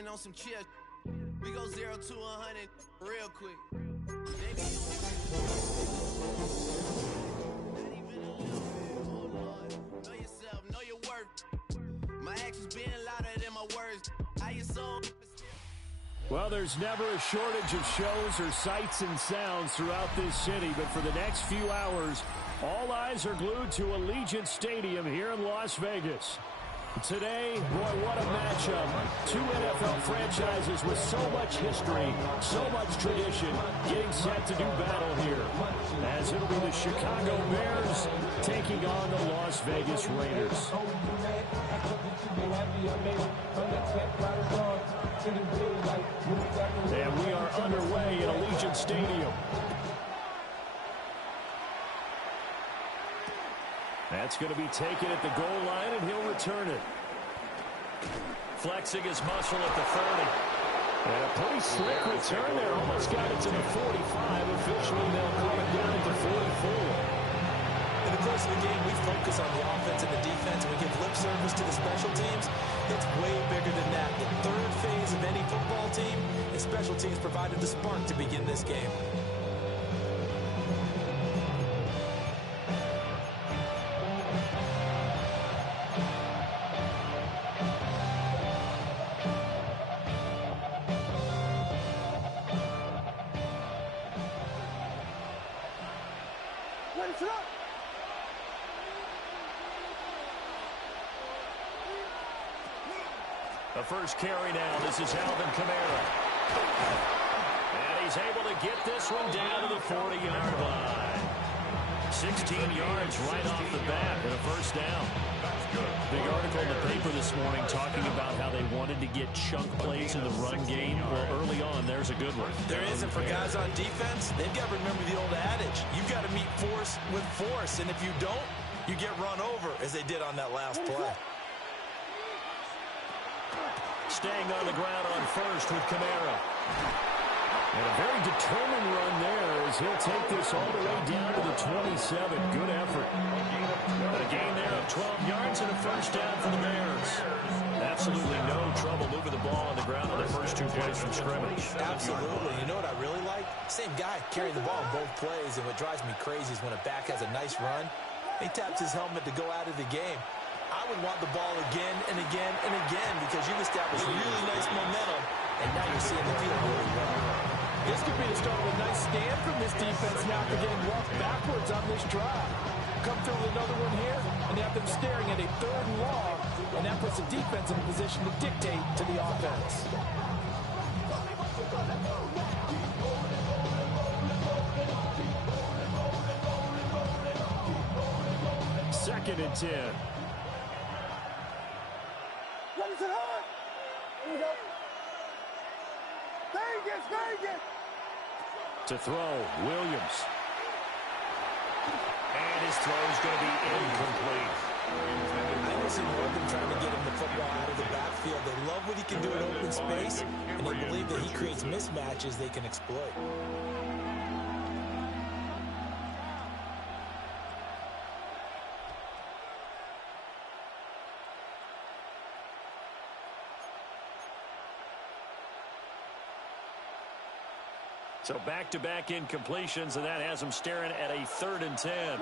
being on some chill. We go 0 to 100 real quick. Know yourself, know your worth. My actions being louder than my words. How you so? Well, there's never a shortage of shows or sights and sounds throughout this city, but for the next few hours, all eyes are glued to Allegiant Stadium here in Las Vegas. Today, boy, what a matchup. Two NFL franchises with so much history, so much tradition, getting set to do battle here. As it'll be the Chicago Bears taking on the Las Vegas Raiders. And we are underway at Allegiant Stadium. That's going to be taken at the goal line, and he'll return it. Flexing his muscle at the 30. And a pretty slick return there. Almost got it to the 45. Officially, they'll call it down at the 44. In the course of the game, we focus on the offense and the defense, and we give lip service to the special teams. It's way bigger than that. The third phase of any football team, and special teams provided the spark to begin this game. The first carry now. This is Alvin Kamara. And he's able to get this one down to the 40-yard line. 16 yards right off the bat and a first down. Big article in the paper this morning talking about how they wanted to get chunk plays in the run game. Well, early on, there's a good one. There is, and for guys on defense, they've got to remember the old adage. You've got to meet force with force, and if you don't, you get run over, as they did on that last play. Staying on the ground on first with Kamara. And a very determined run there as he'll take this all the way down to the 27. Good effort. A gain there of 12 yards and a first down for the Bears. Absolutely no trouble moving the ball on the ground on the first two plays from scrimmage. Absolutely. You know what I really like? Same guy carrying the ball in both plays, and what drives me crazy is when a back has a nice run, he taps his helmet to go out of the game. I would want the ball again and again and again because you've established really nice momentum, and now you're seeing the field really well. This could be the start of a nice stand from this defense now after getting walked backwards on this drive. Come through with another one here, and they have them staring at a third and long, and that puts the defense in a position to dictate to the offense. Second and 10. To throw, Williams. And his throw is going to be incomplete. I listen more than trying to get him the football out of the backfield. They love what he can do in open space, and they believe that he creates mismatches they can exploit. So back-to-back incompletions, and that has him staring at a 3rd and 10.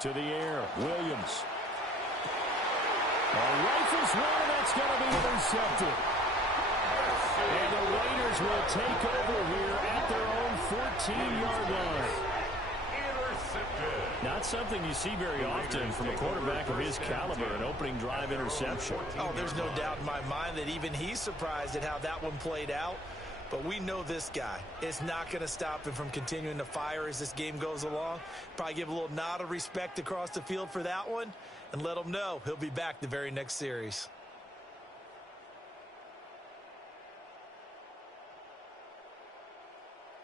To the air, Williams. Rifles one, and that's going to be intercepted. And the Raiders will take over here at their own 14-yard line. Not something you see very often from a quarterback of his caliber, an opening drive interception. Oh, there's no doubt in my mind that even he's surprised at how that one played out. But we know this guy. It's not going to stop him from continuing to fire as this game goes along. Probably give a little nod of respect across the field for that one and let him know he'll be back the very next series.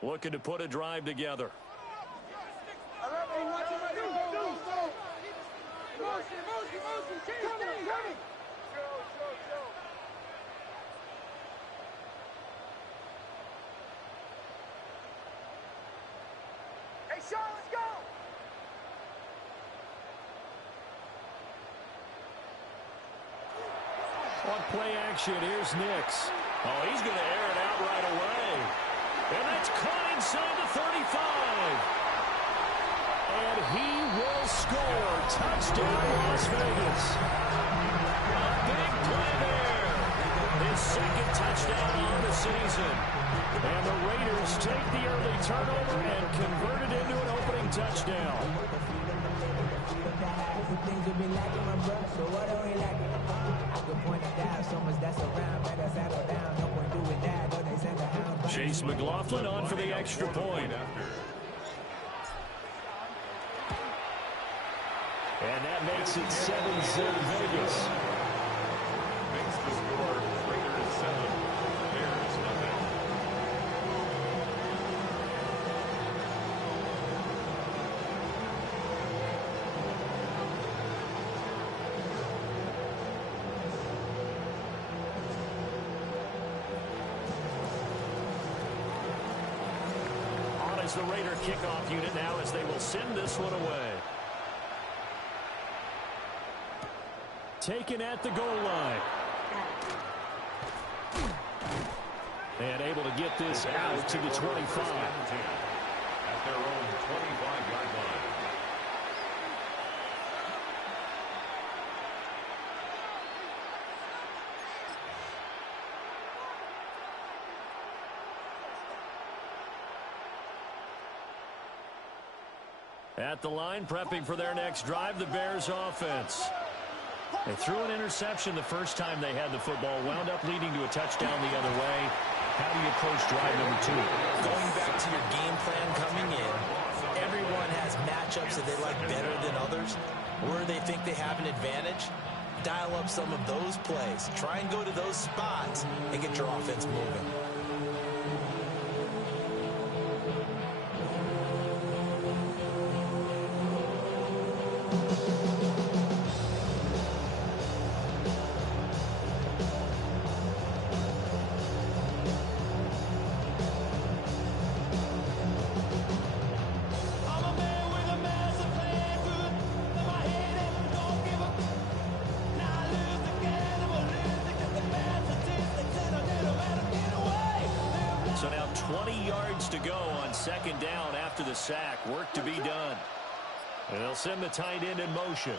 Looking to put a drive together. Hey, Sean, let's go! want play action. Here's Nix. Oh, he's going to air it out right away. And that's caught inside the 35. And he will score. Touchdown, Las Vegas. A big play there. His second touchdown on the season. And the Raiders take the early turnover and convert it into an opening touchdown. Chase McLaughlin on for the extra point. And that makes it 7-0 Vegas. Makes the score Raiders 7, Bears nothing. On is the Raider kickoff unit now as they will send this one away. Taken at the goal line. And able to get this out to the 25. At their own 25-yard line. At the line, prepping for their next drive, the Bears offense. They threw an interception the first time they had the football, wound up leading to a touchdown the other way. How do you approach drive number 2? Going back to your game plan coming in, everyone has matchups that they like better than others. Where they think they have an advantage, dial up some of those plays. Try and go to those spots and get your offense moving. So now 20 yards to go on second down after the sack. Work to be done. And they'll send the tight end in motion.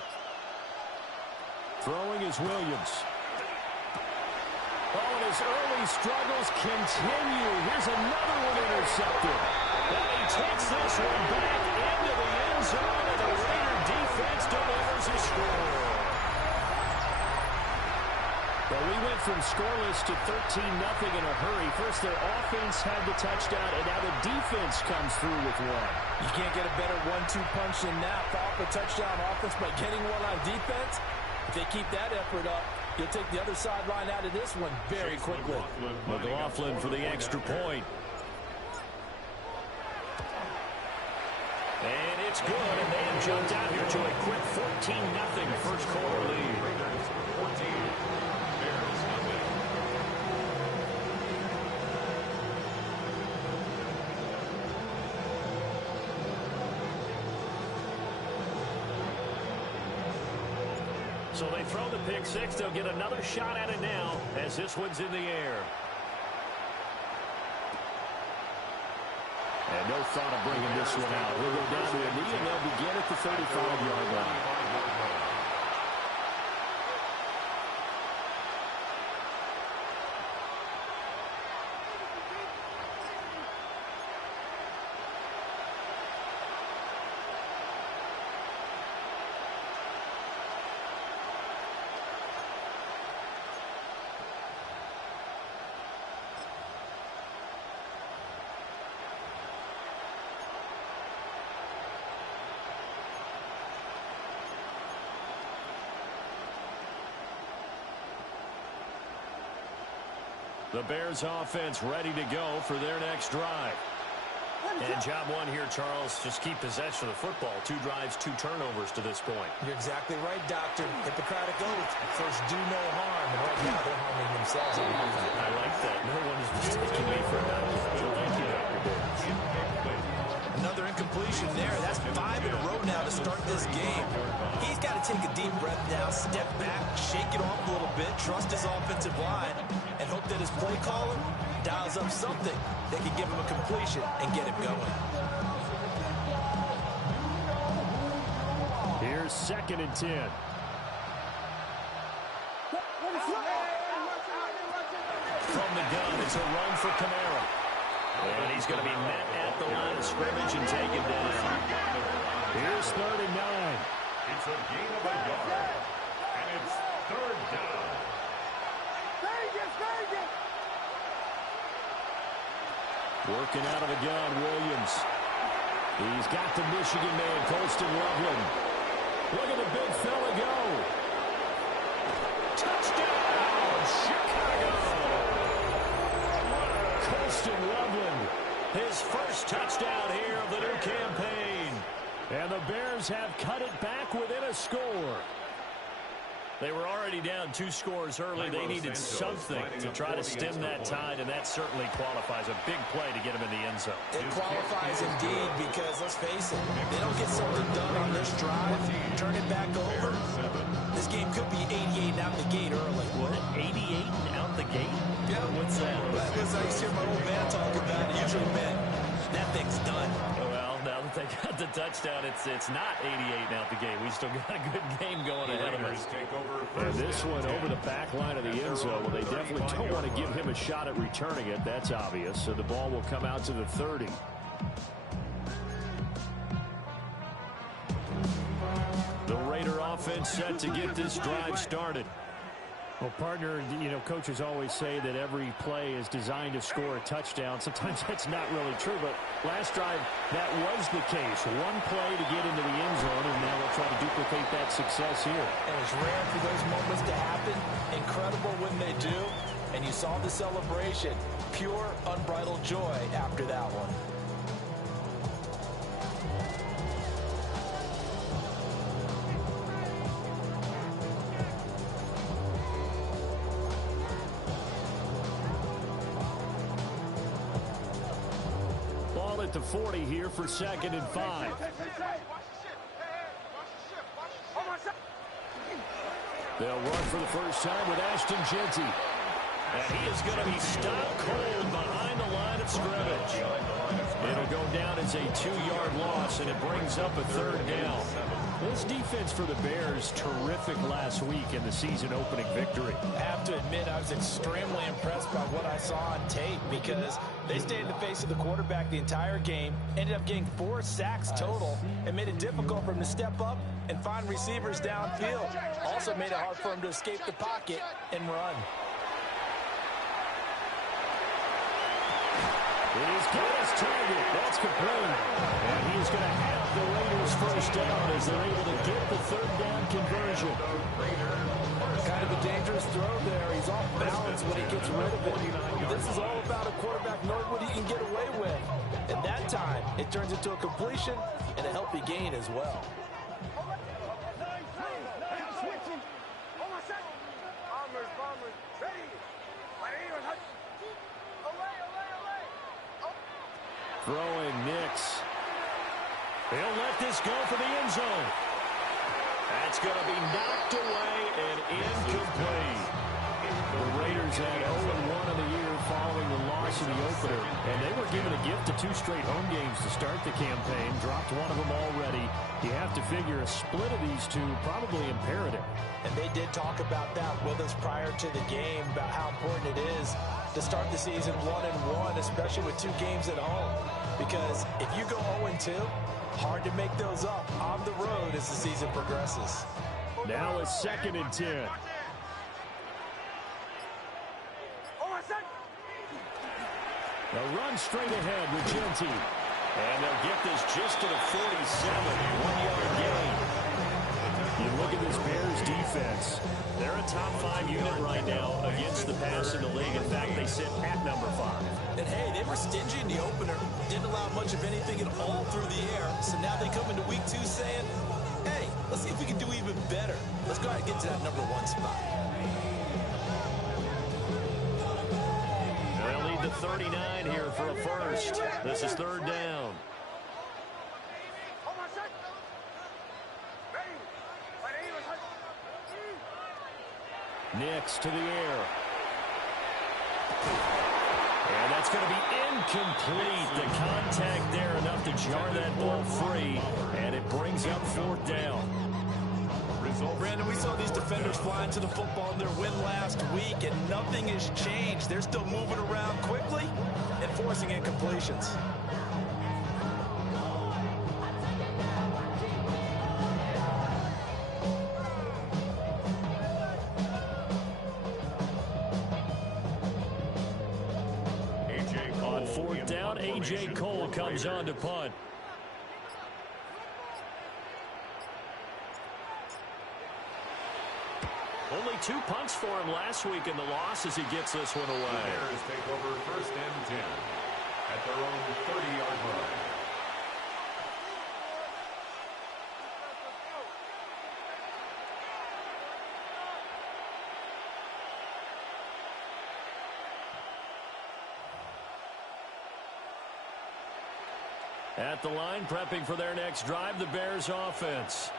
Throwing is Williams. Oh, and his early struggles continue. Here's another one intercepted. And he takes this one back into the end zone, and the Raider defense delivers a score. Well, we went from scoreless to 13-0 in a hurry. First, their offense had the touchdown, and now the defense comes through with one. You can't get a better 1-2 punch than that. Off a touchdown offense by getting one on defense. If they keep that effort up, you'll take the other sideline out of this one very quickly. McLaughlin for the extra point. And it's good, and they have jumped out here to a quick 14-0 first quarter lead. Raiders 14, Bears nothing. So they throw the pick six. They'll get another shot at it now as this one's in the air. And no thought of bringing this one out. We'll go down to a knee, and they'll begin at the 35-yard line. The Bears offense ready to go for their next drive. And job one here, Charles, just keep possession of the football. 2 drives, 2 turnovers to this point. You're exactly right, Doctor. Hippocratic oath. First, do no harm. And right now, they're harming themselves. I like that. No one is mistaking me for a doctor. Thank you, Dr. Davis. Another incomplete completion there. That's 5 in a row now to start this game. He's got to take a deep breath now, step back, shake it off a little bit, trust his offensive line, and hope that his play caller dials up something that can give him a completion and get him going. Here's 2nd and 10. From the gun, it's a run for Kamara. And he's going to be met at the line of scrimmage and taken down. Here's 3rd and 9. It's a gain of a yard. And it's 3rd down. Working out of the gun, Williams. He's got the Michigan man, Colston Loveland. Look at the big fella go. Touchdown, Chicago! Colston Loveland, his first touchdown here of the new campaign. And the Bears have cut it back within a score. They were already down 2 scores early. They needed something to try to stem that tide, and that certainly qualifies. A big play to get him in the end zone. It qualifies indeed because, let's face it, they don't get something done on this drive, turn it back over. This game could be 88 out the gate early. What? 88 out the gate? Yeah. What's that? That was, I used to hear my old man talk about it. Usually meant that thing's done. Well, now that they got the touchdown, it's not 88 out the gate. We still got a good game going ahead of us. And this one over the back line of the end zone. Well, they definitely don't want to give him a shot at returning it. That's obvious. So the ball will come out to the 30. The Raider offense set to get this drive started. Well, partner, you know, coaches always say that every play is designed to score a touchdown. Sometimes that's not really true, but last drive, that was the case. One play to get into the end zone, and now we'll try to duplicate that success here. And it's rare for those moments to happen. Incredible when they do. And you saw the celebration. Pure, unbridled joy after that one. At the 40 here for 2nd and 5. They'll run for the first time with Ashton Jeanty. And he is going to be stopped cold behind the line of scrimmage. It'll go down as a 2-yard loss, and it brings up a 3rd down. This defense for the Bears, terrific last week in the season-opening victory. I have to admit, I was extremely impressed by what I saw on tape because they stayed in the face of the quarterback the entire game, ended up getting 4 sacks total, and made it difficult for him to step up and find receivers downfield. Also made it hard for him to escape the pocket and run. He's got his target. That's complete. And he's going to have the Raiders first down as they're able to get the 3rd down conversion. Kind of a dangerous throw there. He's off balance when he gets rid of it. This is all about a quarterback knowing what he can get away with. And that time, it turns into a completion and a healthy gain as well. Throwing Nix. He'll let this go for the end zone. That's going to be knocked away and incomplete. The Raiders had 0-1 in the year following the loss in the opener, and they were given a gift of 2 straight home games to start the campaign. Dropped one of them already. You have to figure a split of these two probably imperative. And they did talk about that with us prior to the game, about how important it is to start the season 1-1, especially with 2 games at home. Because if you go 0-2, hard to make those up on the road as the season progresses. Now it's 2nd and 10. They'll run straight ahead with Jeanty. And they'll get this just to the 47, 1-yard gain. You look at this Bears defense. They're a top 5 unit right now against the pass in the league. In fact, they sit at number 5. And hey, they were stingy in the opener. Didn't allow much of anything at all through the air. So now they come into week 2 saying, hey, let's see if we can do even better. Let's go ahead and get to that number 1 spot. They'll need the 39 here for a first. This is 3rd down. Nix to the air. And that's going to be incomplete. The contact there enough to jar that ball free, and it brings up 4th down. Brandon, we saw these defenders flying to the football in their win last week, and nothing has changed. They're still moving around quickly and forcing incompletions. On 4th down, A.J. Cole comes on to punt. Only 2 punts for him last week in the loss as he gets this one away. The Bears take over 1st and 10 at their own 30-yard line. At the line, prepping for their next drive, the Bears offense.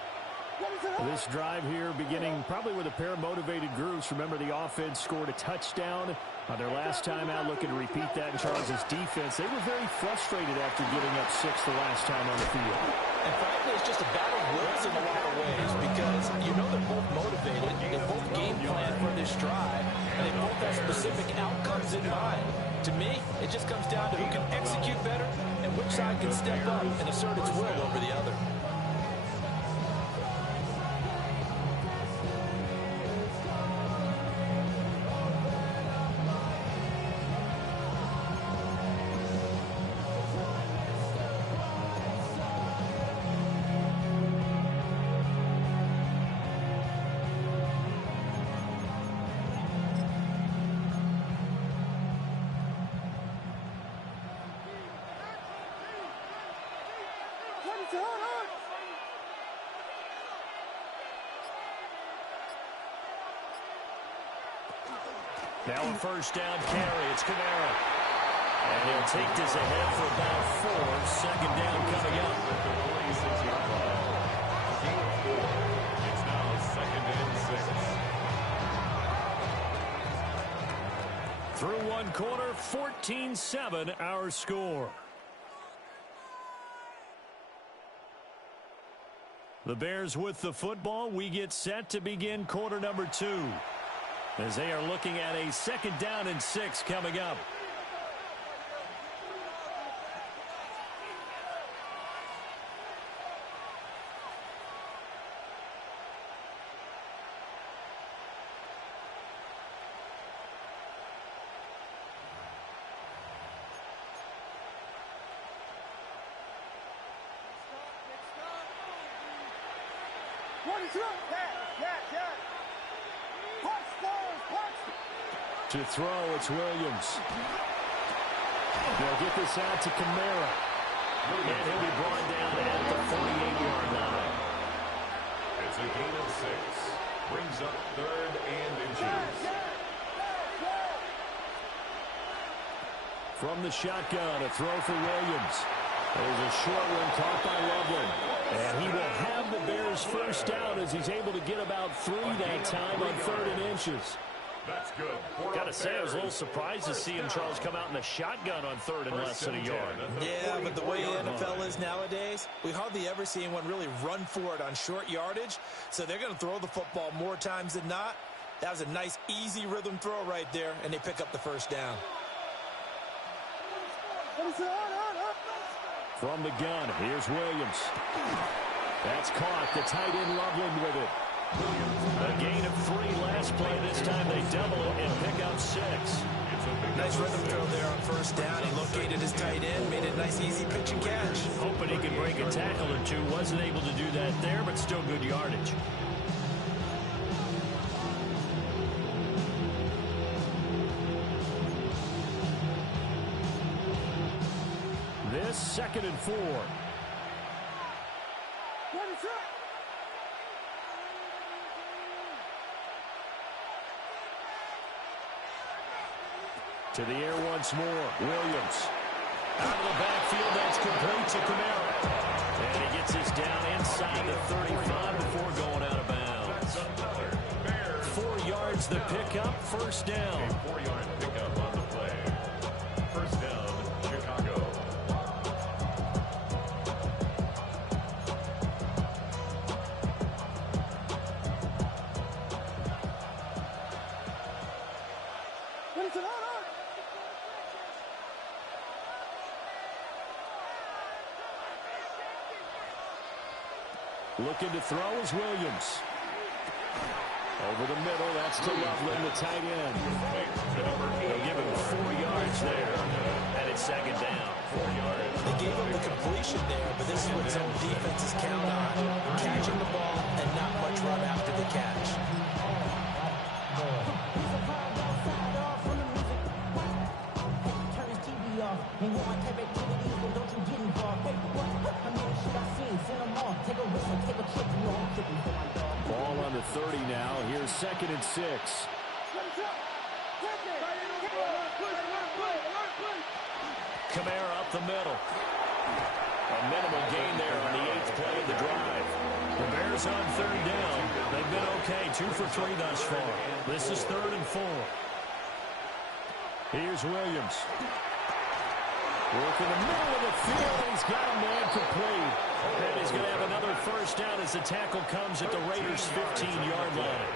This drive here beginning probably with a pair of motivated groups. Remember, the offense scored a touchdown on their last time out, looking to repeat that in Charles' defense. They were very frustrated after giving up 6 the last time on the field. And frankly, it's just a battle of wills in a lot of ways because you know they're both motivated. They both game plan for this drive, and they both have specific outcomes in mind. To me, it just comes down to who can execute better and which side can step up and assert its will over the other. Now a 1st down carry. It's Kamara. And he'll take this ahead for about 4. 2nd down coming up. It's now 2nd and 6. Through 1 quarter, 14-7 our score. The Bears with the football. We get set to begin quarter number 2. As they are looking at a 2nd down and 6 coming up. To throw, it's Williams. They'll get this out to Kamara. And he'll be brought down at the 48-yard line. It's a gain of 6. Brings up 3rd and inches. From the shotgun, a throw for Williams. There's a short one caught by Loveland. And he will have the Bears 1st down as he's able to get about 3 that time on 3rd and inches. That's good. Got to say, I was a little surprised to see him, Charles, come out in the shotgun on 3rd and less than a yard. Yeah, but the way the NFL is nowadays, we hardly ever see anyone really run for it on short yardage. So they're going to throw the football more times than not. That was a nice, easy rhythm throw right there, and they pick up the 1st down. From the gun, here's Williams. That's caught. The tight end Loveland with it. A gain of 3 last play. This time they double it and pick up 6. Nice rhythm throw there on 1st down. He located his tight end, made a nice easy pitch and catch. Hoping he could break a tackle or 2. Wasn't able to do that there, but still good yardage. This 2nd and 4. To the air once more. Williams. Out of the backfield. That's complete to Kamara. And he gets this down inside the 35 before going out of bounds. 4 yards gains the pickup, first down. A 4-yard pickup on the play. First down, Chicago. Looking to throw is Williams. Over the middle, that's to Loveland, the tight end. They'll give him 4 yards there, and it's second down. 4 yards. They gave up the completion there, but this is what some defenses count on. Catching the ball and not much run after the catch. Ball on the 30 now. Here's 2nd and 6. Kamara up the middle. A minimal gain there on the 8th play of the drive. The Bears on 3rd down. They've been okay, 2 for 3 thus far. This is 3rd and 4. Here's Williams. Work in the middle of the field. He's got a man complete. And he's going to have another first down as the tackle comes at the Raiders' 15-yard line.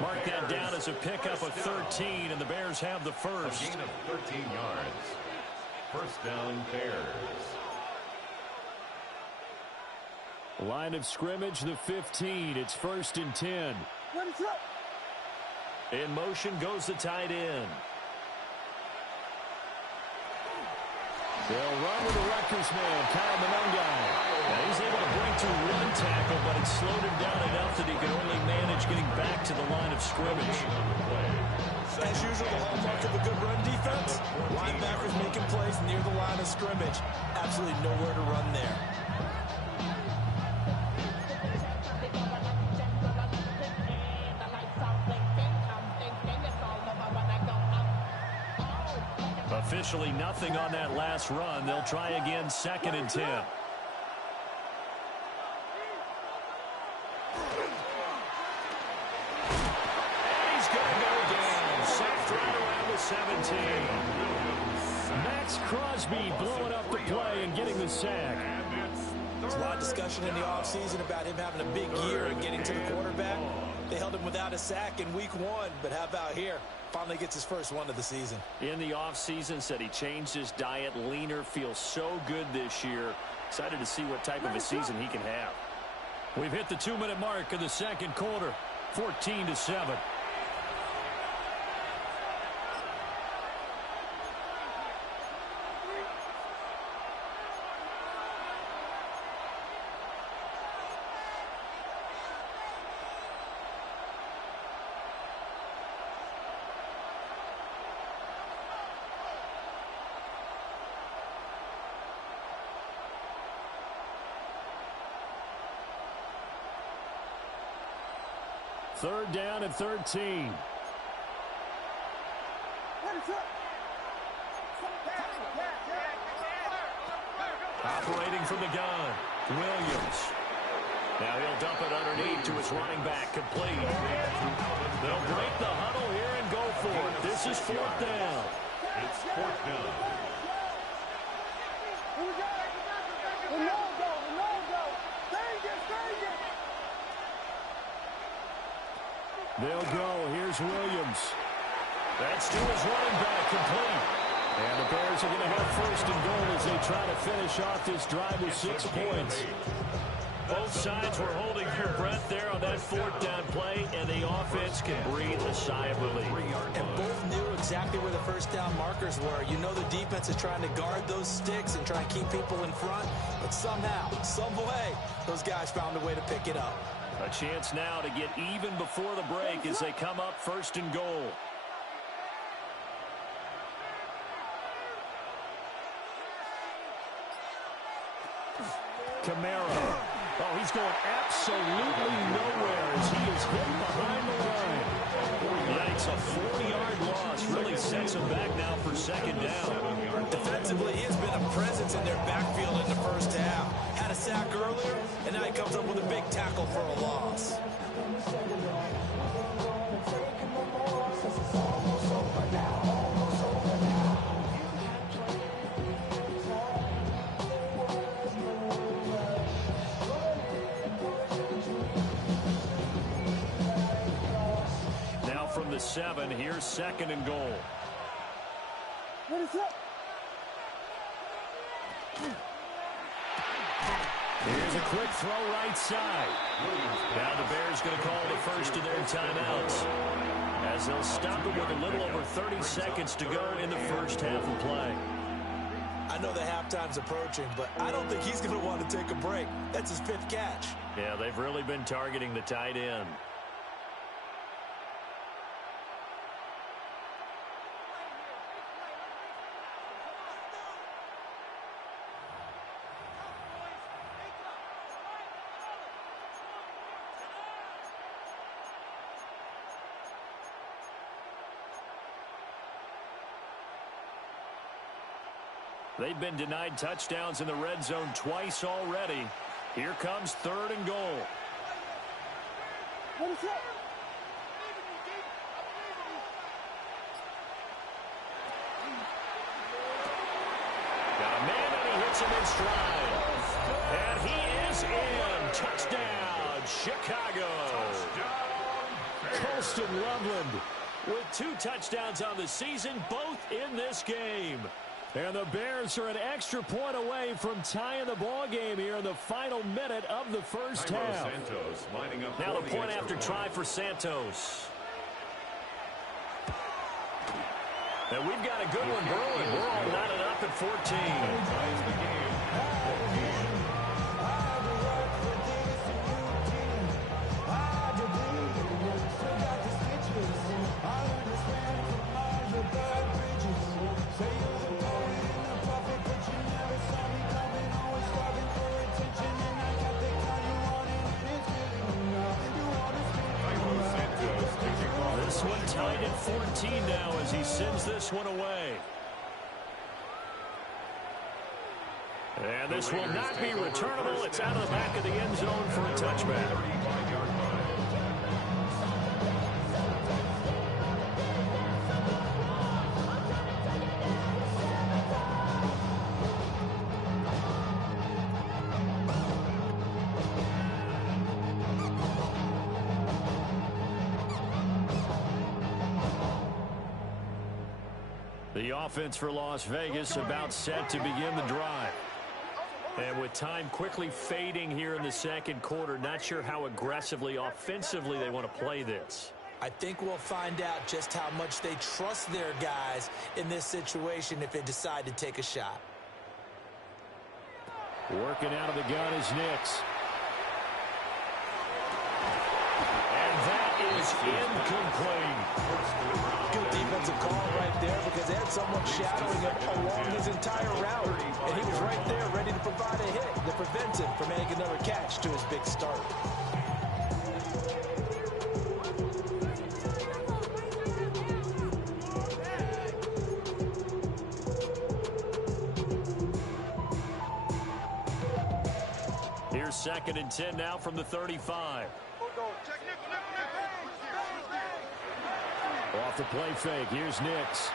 Mark that down as a pickup of 13, and the Bears have the first. A gain of 13 yards. First down, Bears. Line of scrimmage, the 15. It's 1st and 10. In motion goes the tight end. They'll run with the Rutgers man, Kyle Monongai. And he's able to break to 1 tackle, but it slowed him down enough that he could only manage getting back to the line of scrimmage. As usual, the hallmark of a good run defense, linebackers making plays near the line of scrimmage. Absolutely nowhere to run there. Officially nothing on that last run. They'll try again, 2nd and 10. And he's going to go down. Sacked right around the 17. Max Crosby blowing up the play and getting the sack. There's a lot of discussion in the offseason about him having a big year and getting to the quarterback. They held him without a sack in week 1, but how about here? Finally gets his first one of the season. In the offseason, said he changed his diet, leaner, feels so good this year. Excited to see what type of a season he can have. We've hit the 2-minute mark of the second quarter, 14-7. Third down and 13. Operating from the gun, Williams. Now he'll dump it underneath to his running back, complete. They'll break the huddle here and go for it. This is 4th down. It's 4th down. They'll go. Here's Williams. That's to his running back, complete. And the Bears are going to have 1st and goal as they try to finish off this drive with 6 points. Both sides were holding their breath there on that 4th down play, and the offense can breathe a sigh of relief. And both knew exactly where the first down markers were. You know the defense is trying to guard those sticks and try and keep people in front, but somehow, some way, those guys found a way to pick it up. A chance now to get even before the break as they come up 1st and goal. Kamara. Oh, he's going absolutely nowhere as he is hit behind the line. Yikes, a 40-yard loss really sets him back now for 2nd down. Defensively, he has been a presence in their backfield in the first half. Had a sack earlier, and now he comes up with a big tackle for a loss. Now from the 7, here's 2nd and goal. What is up? Here's a quick throw right side. Now the Bears going to call the first of their timeouts, as they'll stop it with a little over 30 seconds to go in the first half of play. I know the halftime's approaching, but I don't think he's going to want to take a break. That's his 5th catch. Yeah, they've really been targeting the tight end. They've been denied touchdowns in the red zone twice already. Here comes 3rd and goal. What is up? Got a man and he hits him in stride. And he is in. Touchdown, Chicago. Colston Loveland with 2 touchdowns on the season, both in this game. And the Bears are an extra point away from tying the ball game here in the final minute of the first half. Now the point after try for Santos. And we've got a good one brewing. We're all knotted up at 14. This one tied at 14 now as he sends this one away. And this will not be returnable. It's out of the back of the end zone for a touchback. The offense for Las Vegas about set to begin the drive. And with time quickly fading here in the second quarter, not sure how aggressively, offensively they want to play this. I think we'll find out just how much they trust their guys in this situation if they decide to take a shot. Working out of the gun is Nix. And that is incomplete. Good defensive call right there because they had someone shadowing him along his entire route. And he was right there ready to provide a hit that prevents him from making another catch to his big start. Here's 2nd and 10 now from the 35. Off the play fake. Here's Nix.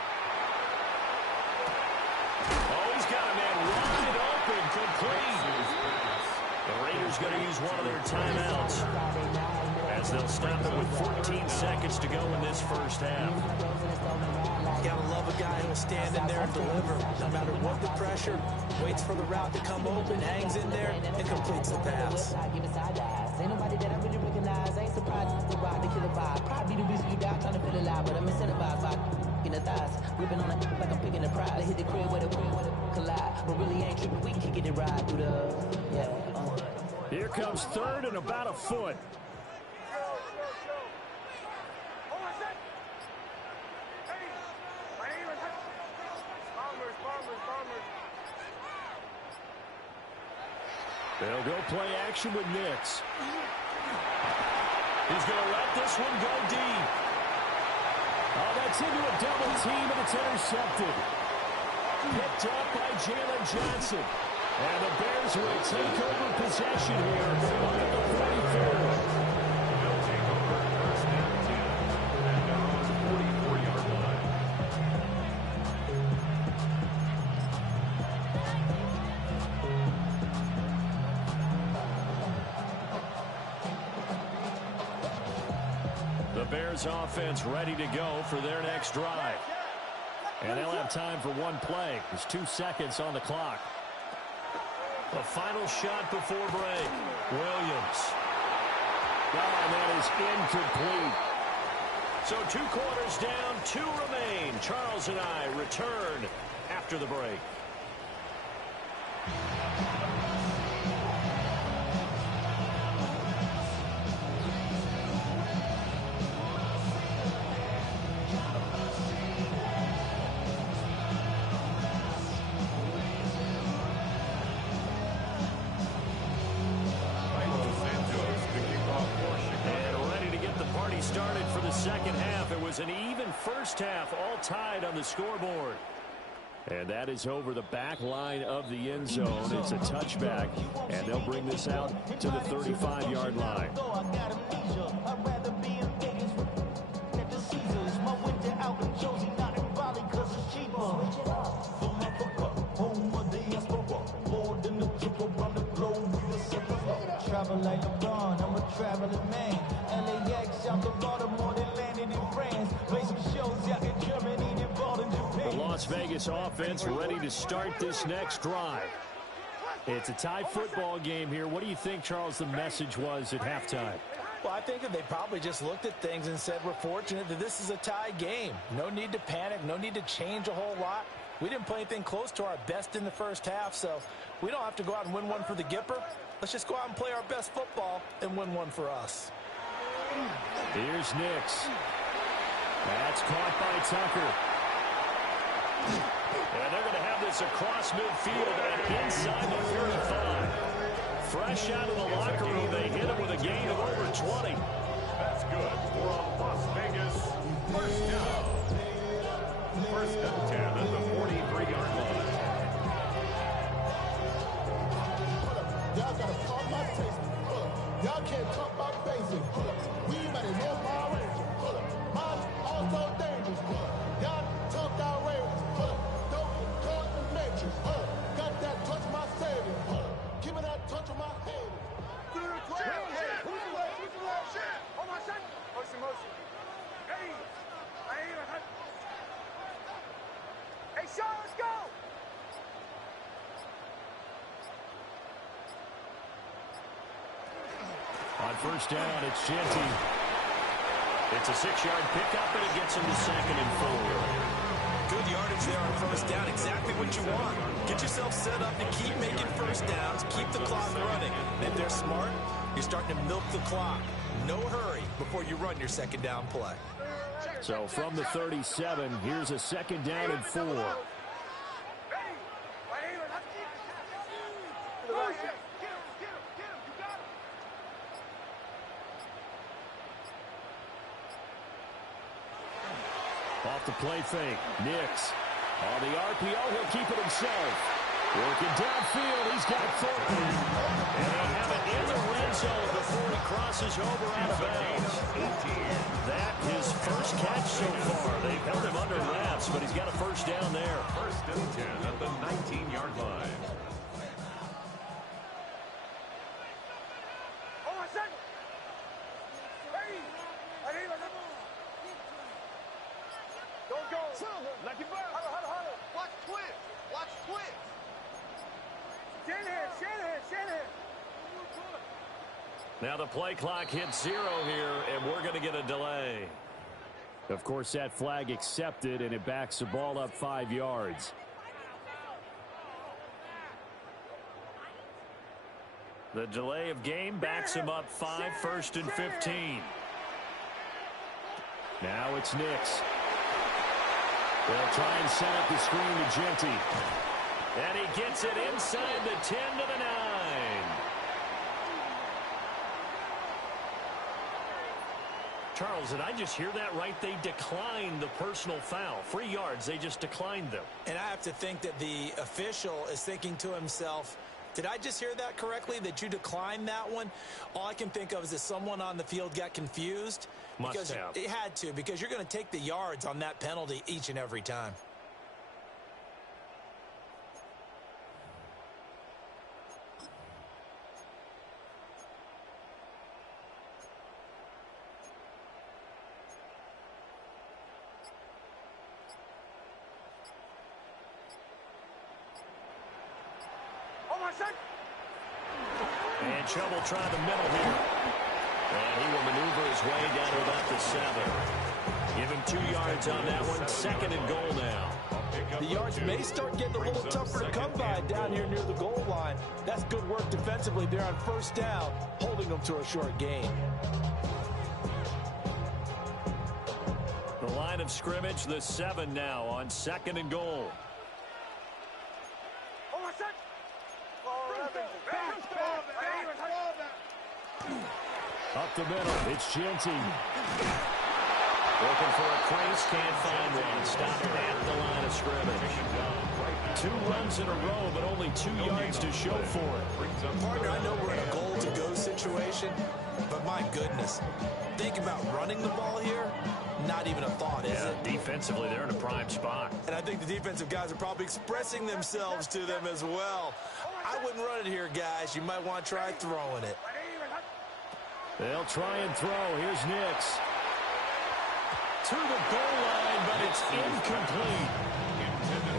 Oh, he's got a man wide open. Complete. The Raiders going to use one of their timeouts as they'll stop it with 14 seconds to go in this first half. Gotta love a guy who'll stand in there and deliver. No matter what the pressure, waits for the route to come open, hangs in there, and completes the pass. Ain't nobody that I really recognize. I ain't surprised to ride the killer vibe. Probably the reason you die trying to feel alive, but I'm incentivized by in the thighs. Ripping on it like I'm picking the prize. I hit the crib with a collide, but really ain't tripping. We can get it right through the Here comes 3rd and about a foot. They'll go play action with Nix. He's going to let this one go deep. Oh, that's into a double team, and it's intercepted. Picked up by Jalen Johnson. And the Bears will take over possession here at the 44. Bears offense ready to go for their next drive. And they'll have time for one play. There's 2 seconds on the clock. The final shot before break. Williams. And that is incomplete. So 2 quarters down, 2 remain. Charles and I return after the break. Started for the second half. It was an even first half, all tied on the scoreboard. And that is over the back line of the end zone. It's a touchback, and they'll bring this out to the 35-yard line. Travel like LeBron, I'm a traveling man. LAX out to Baltimore, they landed in France. Play some shows out in Germany, they bought in Japan. The Las Vegas offense ready to start this next drive. It's a tie football game here. What do you think, Charles, the message was at halftime? Well, I think that they probably just looked at things and said, we're fortunate that this is a tie game. No need to panic, no need to change a whole lot. We didn't play anything close to our best in the first half, so we don't have to go out and win one for the Gipper. Let's just go out and play our best football and win one for us. Here's Nix. That's caught by Tucker. And they're going to have this across midfield and inside the 35. Fresh out of the locker room, they hit him with a gain of over 20. That's good for a Las Vegas first down. First and 10 at the 43-yard line. Y'all gotta talk my taste. Y'all can't talk my basic. We better know my range. Mine also dangerous. Y'all talk outrageous. Don't call the matrix. Got that touch my savior. Give me that touch of my head. Hey, Sean, let's go! On first down, it's Genty. It's a 6-yard pickup, and it gets him to 2nd and 4. Good yardage there on first down. Exactly what you want. Get yourself set up to keep making first downs, keep the clock running. And if they're smart, you're starting to milk the clock. No hurry before you run your second down play. So from the 37, here's a 2nd down and 4. Off the play fake, Nix. On the RPO, he'll keep it himself. Working downfield, he's got Thornton. And he'll have it in the red zone before he crosses over out of bounds. That his first catch so far. They've held him under wraps, but he's got a first down there. First and 10 at the 19-yard line. Now the play clock hits 0 here, and we're going to get a delay. Of course, that flag accepted, and it backs the ball up 5 yards. The delay of game backs him up 5, 1st and 15. Now it's Nix. They'll try and set up the screen to Genty. And he gets it inside the 10 to the 9. Charles, did I just hear that right? They declined the personal foul. 3 yards, they just declined them. And I have to think that the official is thinking to himself, did I just hear that correctly, that you declined that one? All I can think of is that someone on the field got confused. Must have. It had to, because you're going to take the yards on that penalty each and every time. And trouble trying the middle here. And he will maneuver his way down to about the 7. Give him 2 yards on that one. 2nd and goal now. The yards may start getting a little tougher to come by down here near the goal line. That's good work defensively there on 1st down, holding them to a short gain. The line of scrimmage, the 7 now on 2nd and goal. Up the middle, it's Jeanty. Looking for a crease, can't find one. Stopped at the line of scrimmage. 2 runs in a row, but only 2 yards to show for it. Partner, I know we're in a goal-to-go situation, but my goodness, think about running the ball here. Not even a thought, is it? Defensively, they're in a prime spot. And I think the defensive guys are probably expressing themselves to them as well. I wouldn't run it here, guys. You might want to try throwing it. They'll try and throw. Here's Nix. To the goal line, but it's incomplete.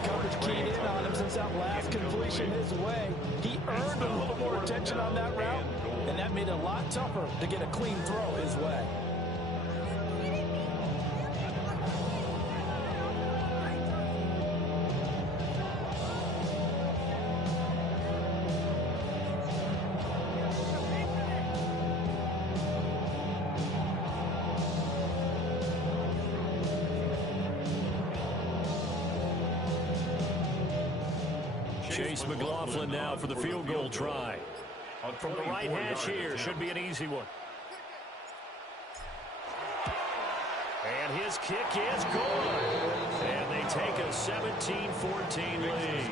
Coverage keyed in on him since that last completion his way. He earned a little more attention on that route, and that made it a lot tougher to get a clean throw his way. Chase McLaughlin now for the field goal try. From the right hash here, should be an easy one. And his kick is good. And they take a 17-14 lead.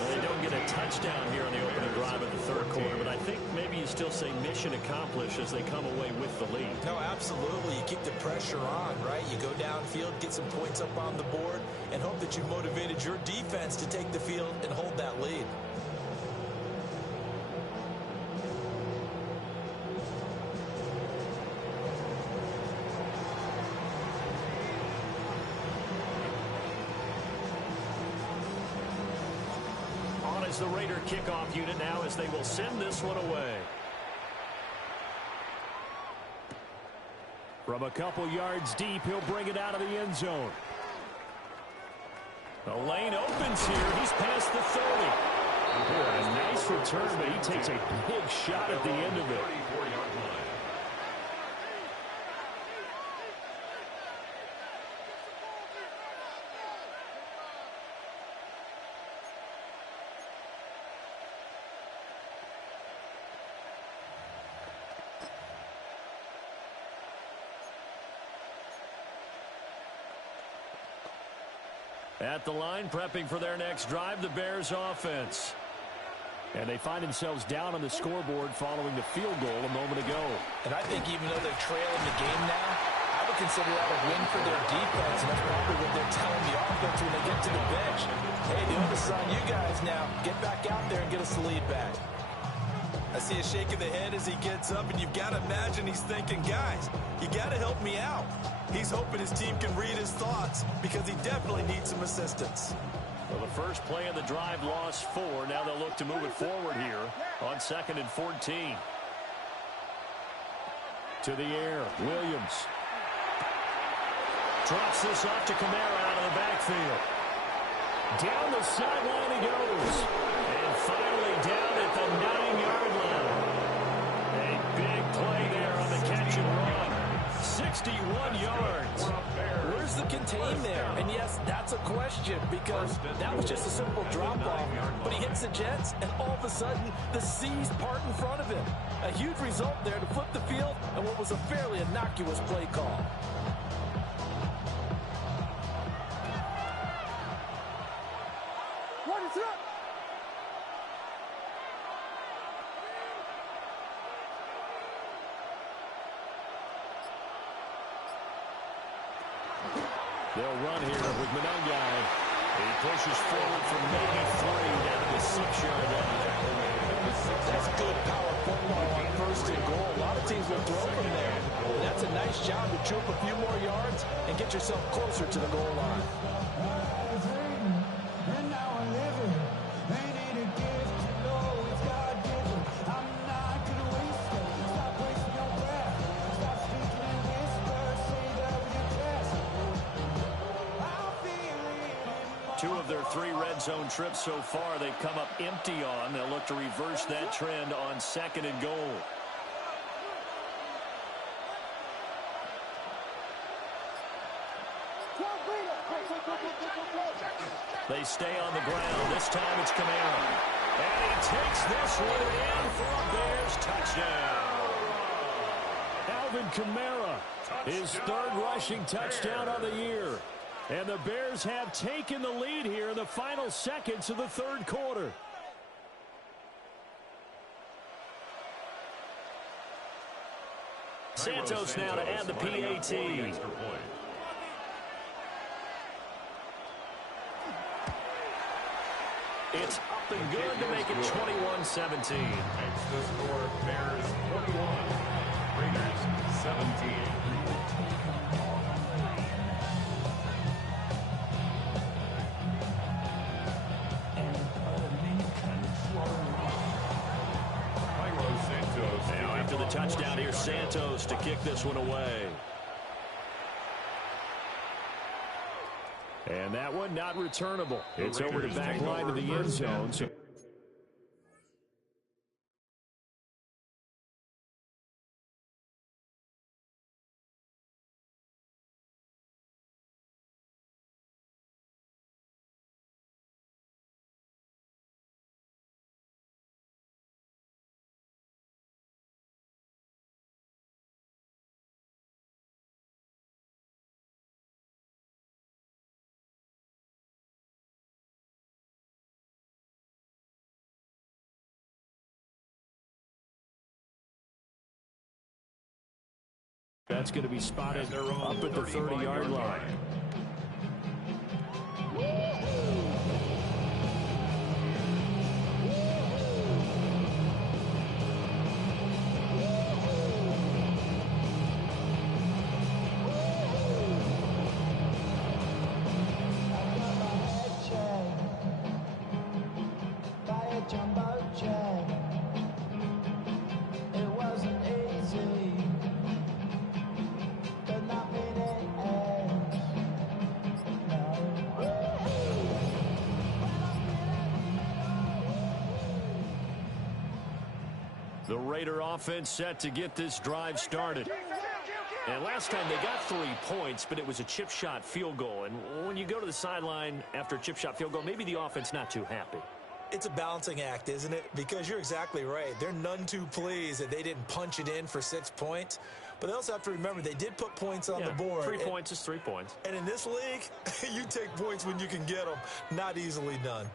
Well, they don't get a touchdown here on the opening drive of the 3rd quarter, but I think maybe you still say mission accomplished as they come away with the lead. No, absolutely. You keep the pressure on, right? You go downfield, get some points up on the board, and hope that you motivated your defense to take the field and hold that lead. Is the Raider kickoff unit now as they will send this one away. From a couple yards deep, he'll bring it out of the end zone. The lane opens here. He's past the 30. A nice return, but he takes a big shot at the end of it. At the line, prepping for their next drive, the Bears offense. And they find themselves down on the scoreboard following the field goal a moment ago. And I think even though they're trailing the game now, I would consider that a win for their defense, and that's probably what they're telling the offense when they get to the bench. Hey, the onus is on you guys now. Get back out there and get us the lead back. I see a shake of the head as he gets up, and you've got to imagine he's thinking, guys, you got to help me out. He's hoping his team can read his thoughts because he definitely needs some assistance. Well, the first play of the drive lost 4. Now they'll look to move it forward here on 2nd and 14. To the air, Williams. Drops this off to Kamara out of the backfield. Down the sideline he goes. And finally down at the 9-yard line. A big play there on the catch and run. 61 yards. Where's the contain there? And yes, that's a question because that was just a simple drop-off. But he hits the Jets, and all of a sudden, the seas part in front of him. A huge result there to flip the field and what was a fairly innocuous play call. What is up? They'll run here with Monangai. He pushes forward from maybe 3 down to the 6-yard line. That's good power football on 1st and goal. A lot of teams will throw from there. And that's a nice job to troop a few more yards and get yourself closer to the goal line. And now I live it. They need a gift. 2 of their 3 red zone trips so far they've come up empty on. They'll look to reverse that trend on 2nd and goal. They stay on the ground. This time it's Kamara. And he takes this one in for a Bears touchdown. Alvin Kamara, his 3rd rushing touchdown of the year. And the Bears have taken the lead here in the final seconds of the 3rd quarter. Santos now to add the PAT. It's up and good to make it 21-17. Makes the score Bears 21, Raiders 17. Now after the touchdown, here's Santos to kick this one away. And that one not returnable. It's over to back line of the end zone. That's going to be spotted up at the 30-yard line. The Raider offense set to get this drive started. And last time they got 3 points, but it was a chip shot field goal. And when you go to the sideline after a chip shot field goal, maybe the offense not too happy. It's a balancing act, isn't it? Because you're exactly right. They're none too pleased that they didn't punch it in for 6 points. But they also have to remember they did put points on the board. 3 points is 3 points. And in this league, you take points when you can get them. Not easily done.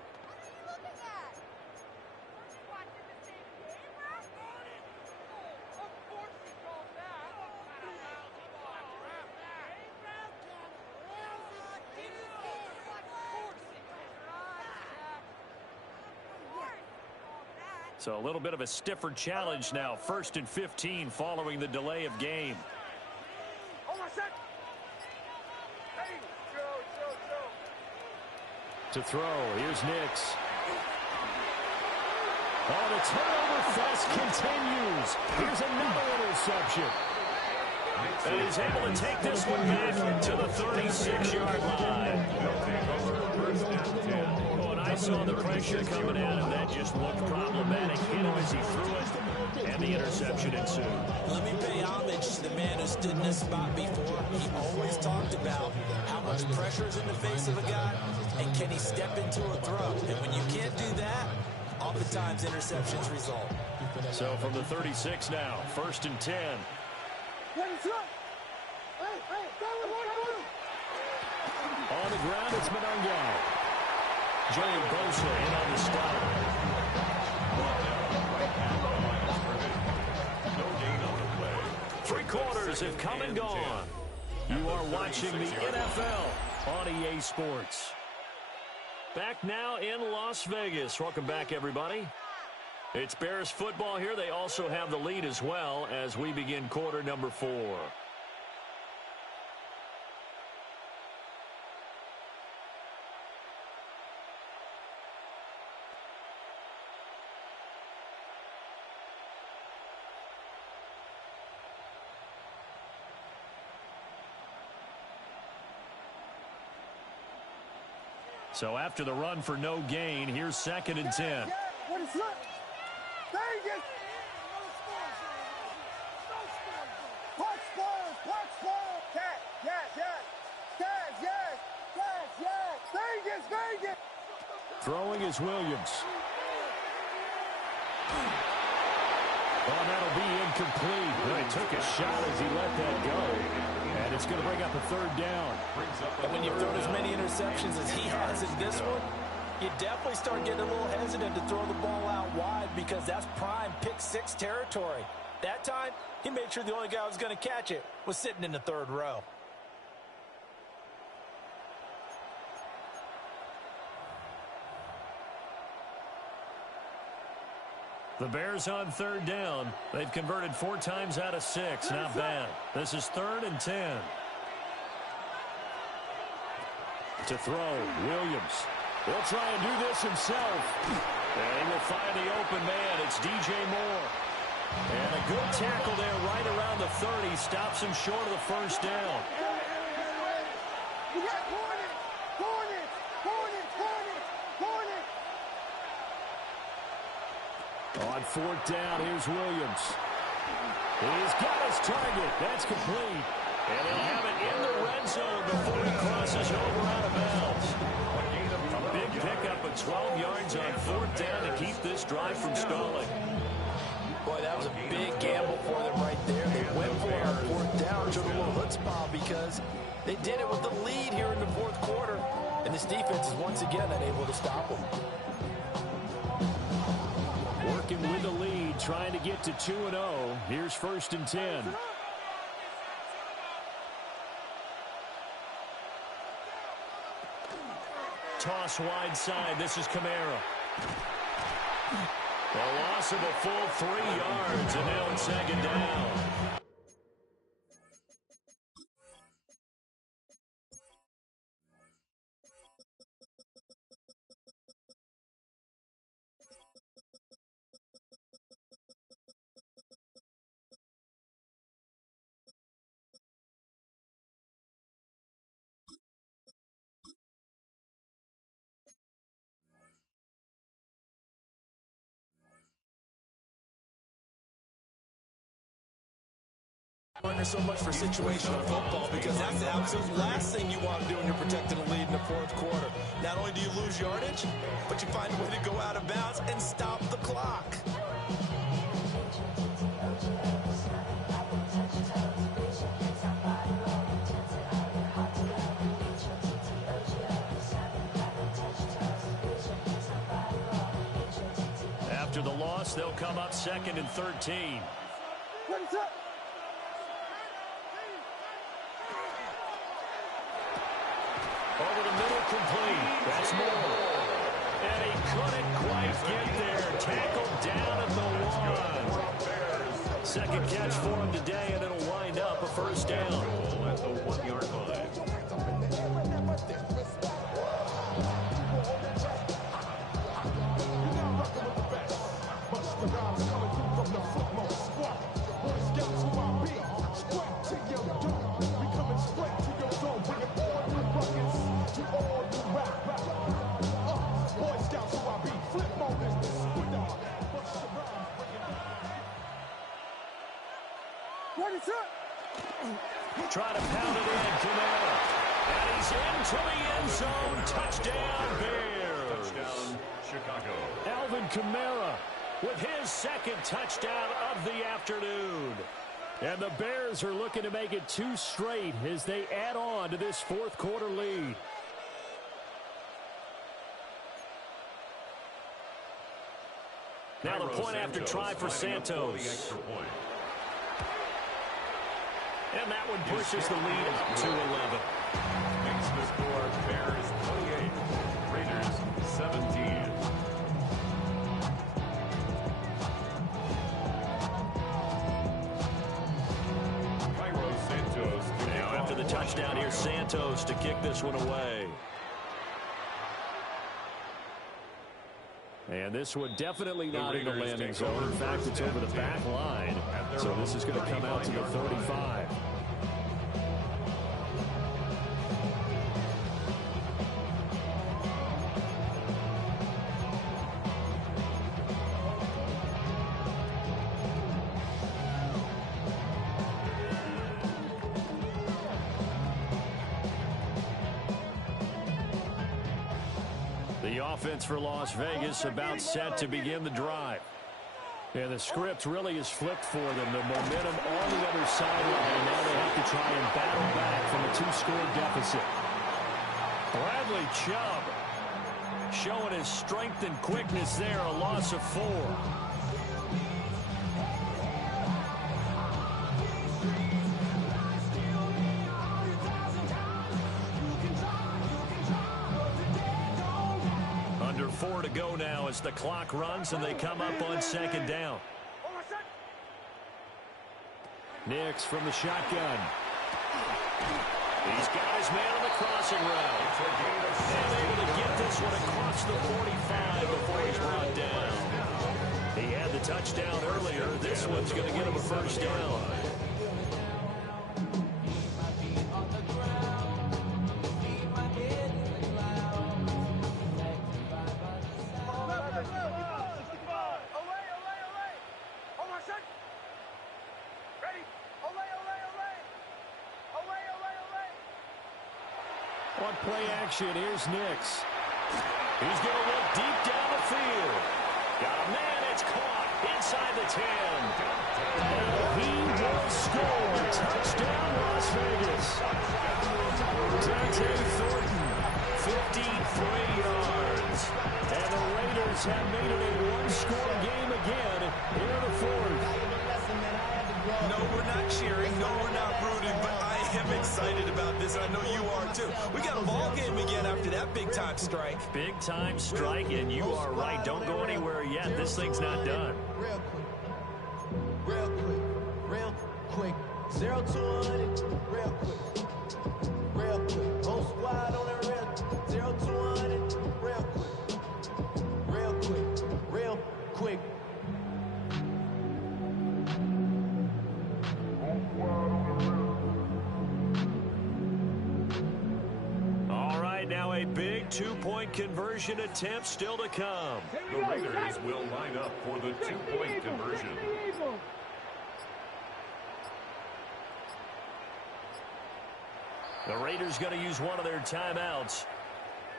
So a little bit of a stiffer challenge now. 1st and 15 following the delay of game. To throw, here's Nix. Oh, the turnover fest continues. Here's another interception. And he's able to take this one back to the 36-yard line. Oh, and I saw the pressure coming at him. That just looked problematic. Hit him as he threw it, and the interception ensued. Let me pay homage to the man who stood in this spot before. He always talked about how much pressure is in the face of a guy, and can he step into a throw. And when you can't do that, oftentimes interceptions result. So from the 36 now, 1st and 10. On the ground, it's Monangai. Joey Bosa in on the stop. 3 quarters have come and gone. You are watching the NFL on EA Sports. Back now in Las Vegas. Welcome back, everybody. It's Bears football here. They also have the lead as well as we begin quarter number 4. So after the run for no gain, here's 2nd and 10. What is up? Vegas! Punch squares! Punch squares! Cat! Yes! Yes! Cat! Yes! Yes! Yes! Vegas! Vegas! Throwing is Williams. Oh, that'll be incomplete. He took a shot as he let that go. And it's going to bring up a 3rd down. And when you've thrown as many interceptions as he has in this one, you definitely start getting a little hesitant to throw the ball out wide because that's prime pick-6 territory. That time, he made sure the only guy who was going to catch it was sitting in the 3rd row. The Bears on 3rd down. They've converted 4 times out of 6. Not bad. This is 3rd and 10. To throw, Williams. He'll try and do this himself. And he will find the open man. It's DJ Moore. And a good tackle there right around the 30. Stops him short of the 1st down. You got corner! Corner! Corner! Corner! Corner! On 4th down, here's Williams. He's got his target. That's complete. And he'll have it in the red zone before he crosses over out of bounds. A big pickup of 12 yards on 4th down to keep this drive from stalling. Boy, that was a big gamble for them right there. They went for it on 4th down, showed a little chutzpah because they did it with the lead here in the 4th quarter. And this defense is once again unable to stop them. Working with the lead, trying to get to 2-0. Here's 1st and 10. Toss wide side. This is Kamara. A loss of a full 3 yards, and now it's 2nd down. So much for situational football because that's the absolute last thing you want to do when you're protecting a lead in the 4th quarter. Not only do you lose yardage, but you find a way to go out of bounds and stop the clock. After the loss, they'll come up 2nd and 13. What's up? Over the middle, complete. That's Moore. And he couldn't quite get there. Tackled down at the 1. 2nd catch for him today, and it'll wind up a 1st down. At the 1-yard line. Try to pound it in, Kamara. And he's into the end zone. Touchdown, Bears. Touchdown, Chicago. Alvin Kamara with his 2nd touchdown of the afternoon. And the Bears are looking to make it 2 straight as they add on to this 4th quarter lead. Now the point after try for Santos. And that one pushes the lead up to 11. Makes the score Bears 28, Raiders 17. Cairo Santos. Now after the touchdown, here's Santos to kick this one away. And this one definitely not in the landing zone. In fact, it's over the back line. So this is going to come out to the 35. offense for Las Vegas about set to begin the drive. And the script really is flipped for them. The momentum on the other sideline, and now they have to try and battle back from a 2-score deficit. Bradley Chubb showing his strength and quickness there, a loss of 4. Under 4 to go now as the clock runs and they come up on 2nd down. Nix from the shotgun. He's got his man on the crossing route. And able to get this one across the 45 before he's brought down. He had the touchdown earlier. This one's going to get him a first down. On play action, here's Nix. He's going to look deep down the field. Got a man, it's caught inside the 10. And he will score. Touchdown, Las Vegas. Dante Thornton, 53 yards. And the Raiders have made it a 1-score game again here in the 4th. No, we're not cheering. No, we're not rooting, but I am excited about this. I know you are too. We got a ball game again after that big-time strike. Big-time strike, and you are right. Don't go anywhere yet. This thing's not done. Real quick. 0 to 100, real quick. Real quick. Whole squad on it, real. 0 to 100, real quick. Real quick. Real quick. All right, now a big 2-point conversion attempt still to come. The Raiders will line up for the 2-point conversion. The Raiders going to use one of their timeouts.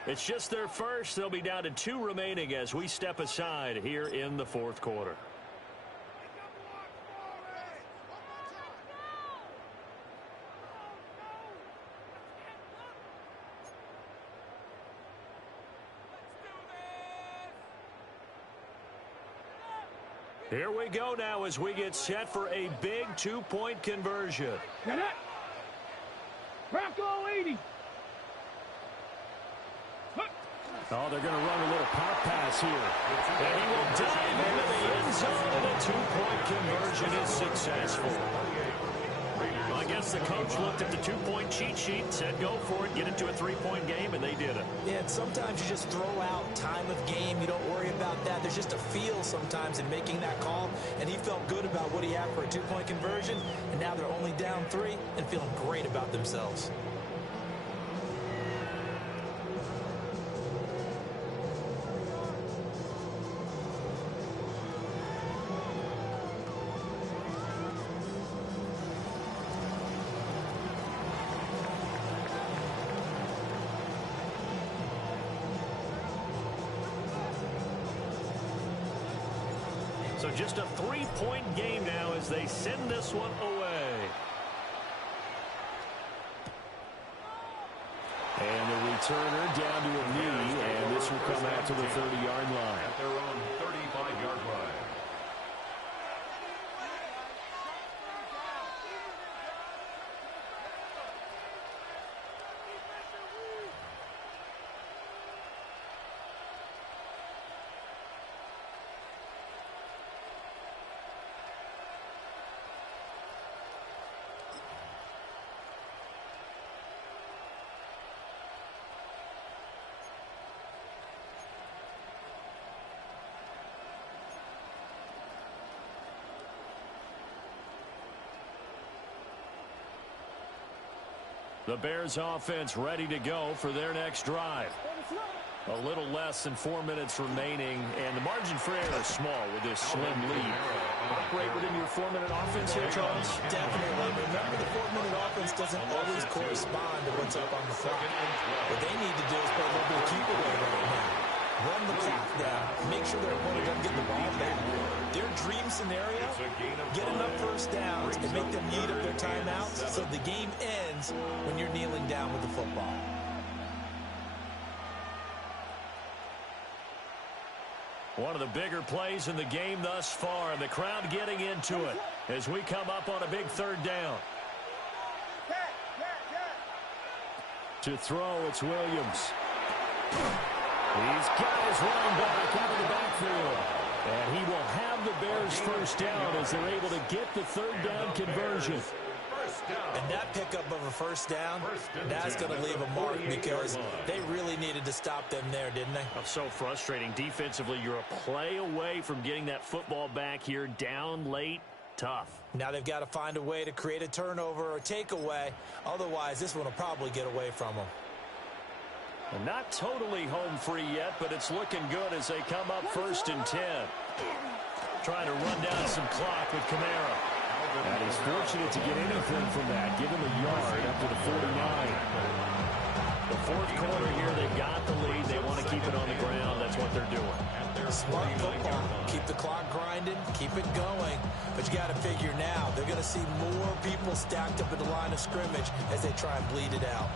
It's just their first. They'll be down to 2 remaining as we step aside here in the 4th quarter. Here we go now as we get set for a big 2-point conversion. Rocco 80. Oh, they're going to run a little pop pass here. And he will dive into the end zone, and a 2-point conversion is successful. Well, I guess the coach looked at the 2-point cheat sheet and said, go for it, get it to a 3-point game, and they did it. Yeah, and sometimes you just throw out time of game. You don't worry about that. There's just a feel sometimes in making that call, and he felt good about what he had for a 2-point conversion, and now they're only down 3 and feeling great about themselves. So just a 3-point game now as they send this one away. And the returner down to a knee, and this will come out to the 30-yard line. At their own 35-yard line. The Bears offense ready to go for their next drive. A little less than 4 minutes remaining, and the margin for error is small with this slim lead. Operate within your 4-minute offense here, Charles? Definitely. Remember, the 4-minute offense doesn't always correspond to what's up on the clock. What they need to do is put a little bit of keep away right now. run the clock down, make sure their opponent doesn't get the ball back. Their dream scenario, get enough first downs and make them eat up their timeouts so the game ends when you're kneeling down with the football. One of the bigger plays in the game thus far, and the crowd getting into it as we come up on a big third down. To throw, it's Williams. He's got his running back out of the backfield. And he will have the Bears first down as they're able to get the third down conversion. And that pickup of a first down, that's going to leave a mark because they really needed to stop them there, didn't they? Oh, so frustrating. Defensively, you're a play away from getting that football back here down late. Tough. Now they've got to find a way to create a turnover or takeaway. Otherwise, this one will probably get away from them. And not totally home free yet, but it's looking good as they come up 1st and 10. Trying to run down some clock with Kamara. And he's fortunate to get anything from that. Give him a yard up to the 49. The fourth quarter here, they've got the lead. They want to keep it on the ground. That's what they're doing. Smart football. Keep the clock grinding. Keep it going. But you got to figure now, they're going to see more people stacked up at the line of scrimmage as they try and bleed it out.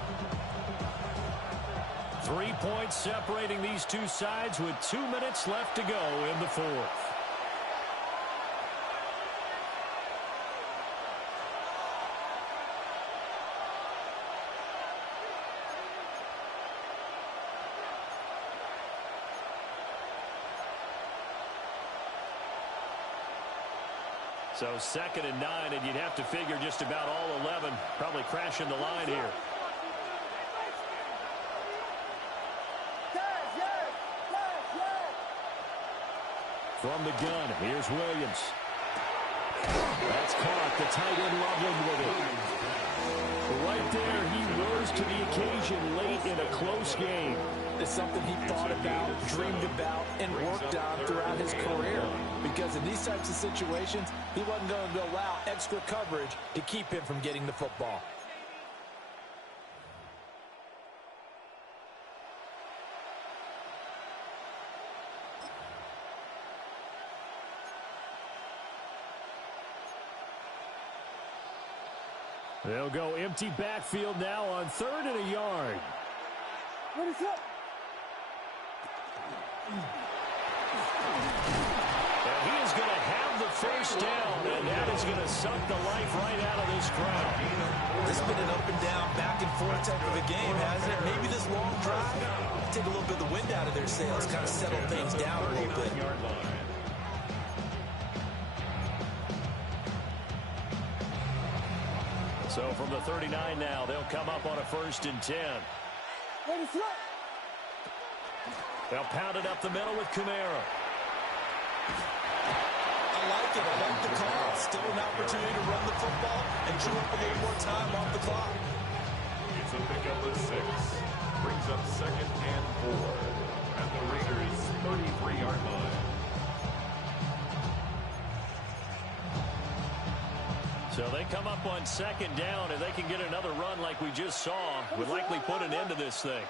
3 points separating these two sides with 2 minutes left to go in the fourth. So 2nd and 9, and you'd have to figure just about all 11 probably crashing the line here. From the gun, here's Williams. That's caught. The tight end Loveland with it. But right there, he rose to the occasion late in a close game. It's something he thought about, dreamed about, and worked on throughout his career. Because in these types of situations, he wasn't going to allow extra coverage to keep him from getting the football. They'll go empty backfield now on 3rd and a yard. What is up? And he is going to have the first down, and that is going to suck the life right out of this crowd. This has been an up and down, back and forth type of a game, hasn't it? Maybe this long drive, take a little bit of the wind out of their sails, kind of settle things down a little bit. So from the 39 now, they'll come up on a 1st and 10. They'll pound it up the middle with Kamara. I like it. I like the call. Still an opportunity to run the football and chew up a little more time off the clock. It's a pickup of 6. Brings up 2nd and 4 at the Raiders' 33-yard line. So they come up on 2nd down, and they can get another run like we just saw. Would likely put an end to this thing.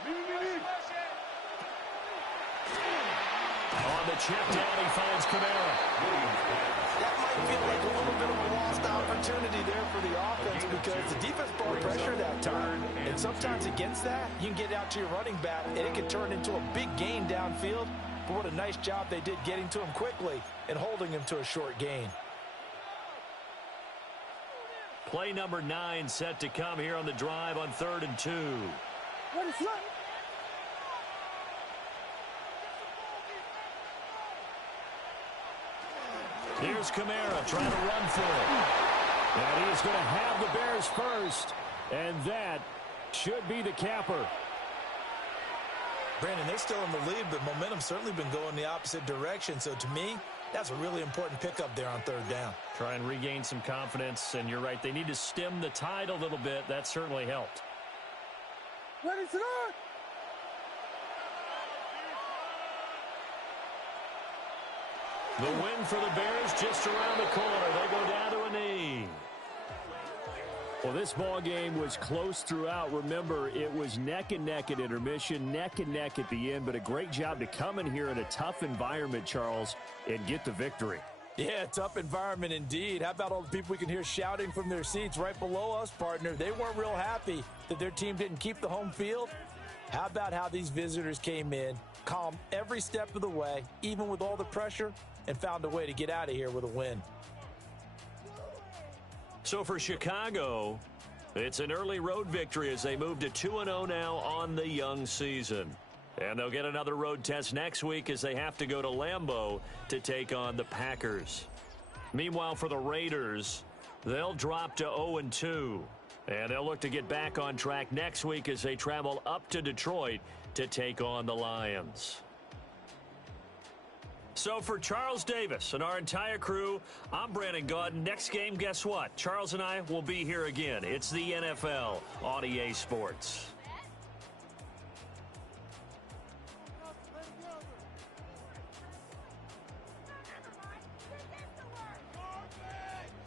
On the check down, he finds Kamara. That might feel like a little bit of a lost opportunity there for the offense because the defense brought pressure that time. And sometimes against that, you can get out to your running back, and it can turn into a big gain downfield. But what a nice job they did getting to him quickly and holding him to a short gain. Play number 9 set to come here on the drive on 3rd and 2. What is up? Here's Kamara trying to run for it. And he is going to have the Bears first. And that should be the capper. Brandon, they're still in the lead, but momentum's certainly been going the opposite direction. So to me, that's a really important pickup there on 3rd down. Try and regain some confidence. And you're right, they need to stem the tide a little bit. That certainly helped. Ready to run! The win for the Bears just around the corner. They go down to a knee. Well, this ball game was close throughout. Remember, it was neck and neck at intermission, neck and neck at the end, but a great job to come in here in a tough environment, Charles, and get the victory. Yeah, tough environment indeed. How about all the people we can hear shouting from their seats right below us, partner? They weren't real happy that their team didn't keep the home field. How about how these visitors came in, calm every step of the way, even with all the pressure, and found a way to get out of here with a win. So for Chicago, it's an early road victory as they move to 2-0 now on the young season. And they'll get another road test next week as they have to go to Lambeau to take on the Packers. Meanwhile, for the Raiders, they'll drop to 0-2. And they'll look to get back on track next week as they travel up to Detroit to take on the Lions. So for Charles Davis and our entire crew, I'm Brandon Gaudin. Next game, guess what? Charles and I will be here again. It's the NFL on EA Sports.